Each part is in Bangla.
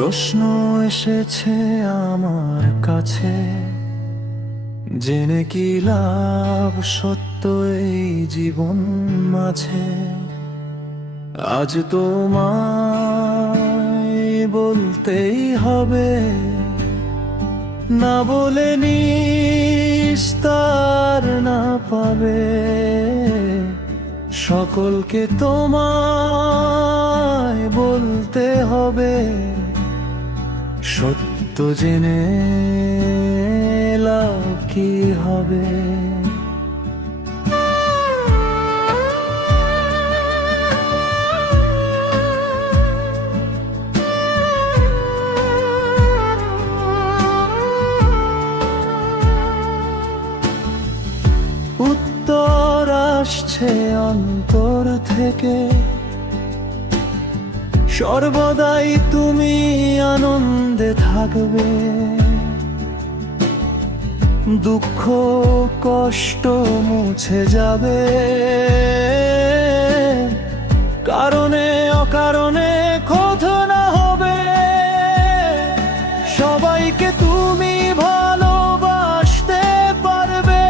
প্রশ্ন এসেছে আমার কাছে, জেনে কি লাভ সত্য এই জীবন মাঝে। আজ তোমায় বলতেই হবে, না বলে নিস্তার না পাবে। সকলকে তোমায় বলতে হবে, সত্য জেনে লাভ কি হবে। উত্তর আসছে অন্তর থেকে, সর্বদাই তুমি আনন্দে থাকবে। দুঃখ কষ্ট মুছে যাবে, কারণে অকারণে ক্ষত না হবে। সবাইকে তুমি ভালোবাসতে পারবে,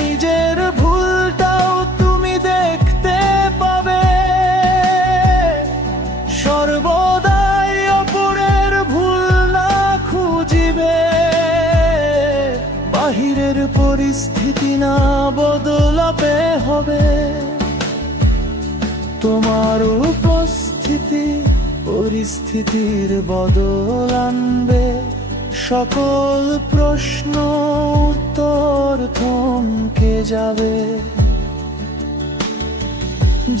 নিজের ভুলটাও তুমি দেখতে পাবে। সর্বদাই অপরের ভুল না খুঁজিবে, বাহিরের পরিস্থিতি না বদলাতে হবে। তোমার উপস্থিতি পরিস্থিতির বদল আনবে। সকল প্রশ্ন উত্তর থমকে যাবে।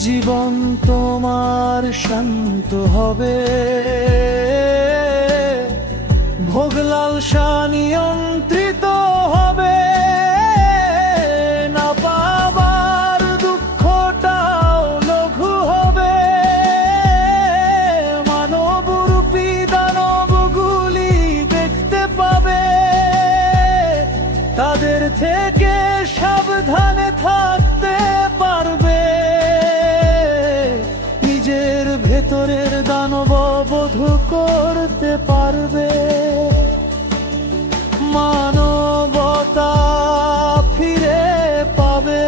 জীবন তোমার শান্ত হবে, ভোগ লালসা নিয়ন্ত্রিত হবে। না পাবার দুঃখটাও লঘু হবে, মানবরূপী দানবগুলি দেখতে পাবে। তাদের থেকে সাবধানে থাকতে পারবে, নিজের ভেতরের দানব বোধ করতে পারবে। মানবতা ফিরে পাবে,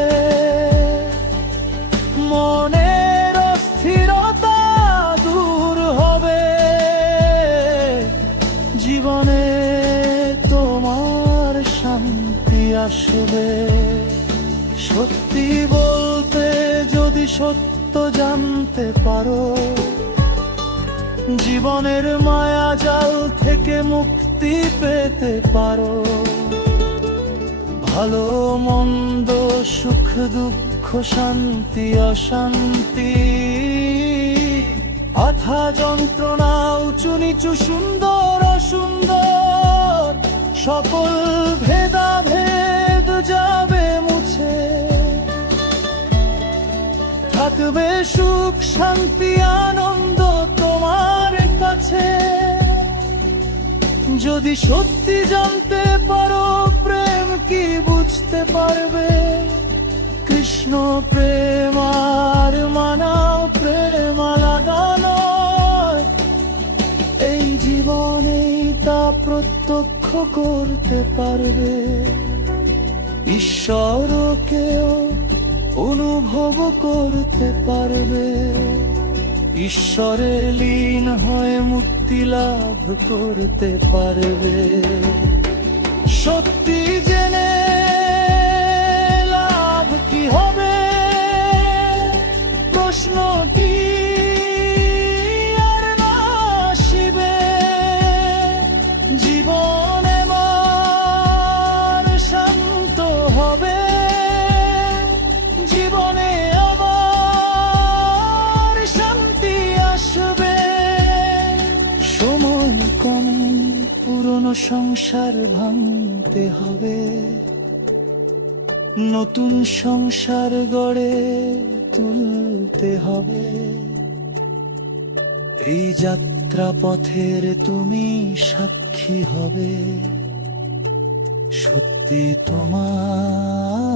মনের অস্থিরতা দূর হবে। জীবনে তোমার শান্তি আসবে। সত্যি বলতে যদি সত্য জানতে পারো, জীবনের মায়া জাল থেকে মুক্তি পেতে পারো। ভালো মন্দ সুখ দুঃখ শান্তি অশান্তি, আথা যন্ত্রণা উঁচু নিচু সুন্দর অসুন্দর, সকল ভেদাভেদ যাবে মুছে। থাকবে সুখ শান্তি আনন্দ তোমার কাছে। যদি সত্যি জানতে পারো প্রেম কি বুঝতে পারবে। কৃষ্ণ প্রেম আর মানাও প্রেম আলাদা নয়। এই জীবনেই তা প্রত্যক্ষ করতে পারবে। ঈশ্বরকেও অনুভব করতে পারবে। ঈশ্বরে লীন হয়ে মুক্তি লাভ করতে পারবে। সত্যি জেনে লাভ কি হবে, প্রশ্নটি আর না আসিবে। জীবনে মান শান্ত হবে, জীবনে আবার শান্তি আসবে। সময় কম, পুরনো সংসার ভাঙতে হবে। নতুন সংসার গড়ে তুলতে হবে। এই যাত্রা পথের তুমি সাক্ষী হবে। সত্যি তোমায়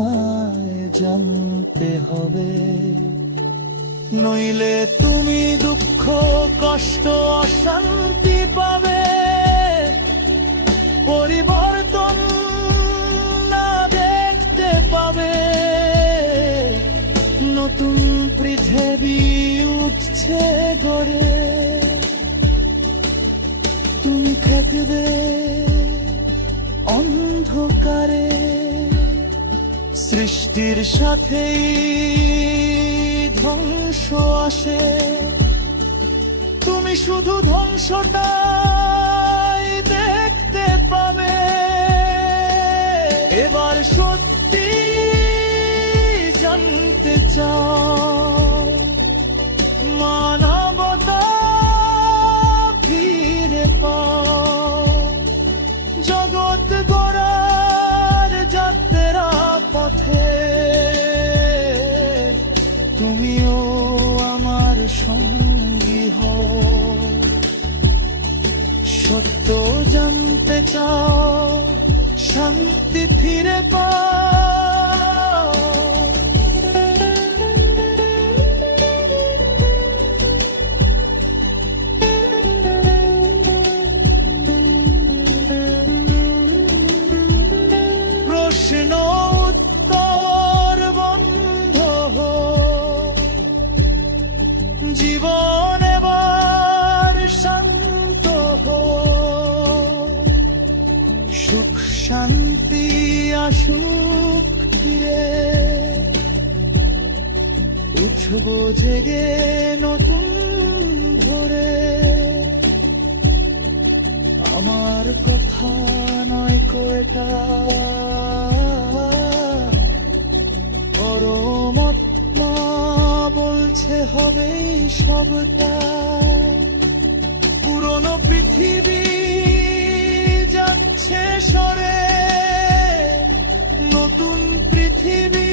জানতে হবে। নইলে তুমি দুঃখ কষ্ট অশান্তি পাবে। পরিবর্তন না দেখতে পাবে। নতুন পৃথিবী উঠছে গড়ে, তুমি থাকবে অন্ধকারে। সৃষ্টির সাথেই ধ্বংস আসে, তুমি শুধু ধ্বংসটাই দেখতে পাবে। এবার সত্যি জানতে চাও, মানবতা ফিরে পাও। জগৎ গড়ার যাত্রা পথে তুমিও আমার সঙ্গী হও। সত্য জানতে চাও, শান্তি ফিরে পাও। প্রশ্ন উত্তর বন্ধ, জীবন এবার শান্ত হো। সুখ শান্তি আসুক ফিরে, উঠবো জেগে নতুন ভোরে। আমার কথা নয় কোয়েটা, পরমাত্মা বলছে হবে সবটা। পুরনো পৃথিবী যাচ্ছে সরে, নতুন পৃথিবী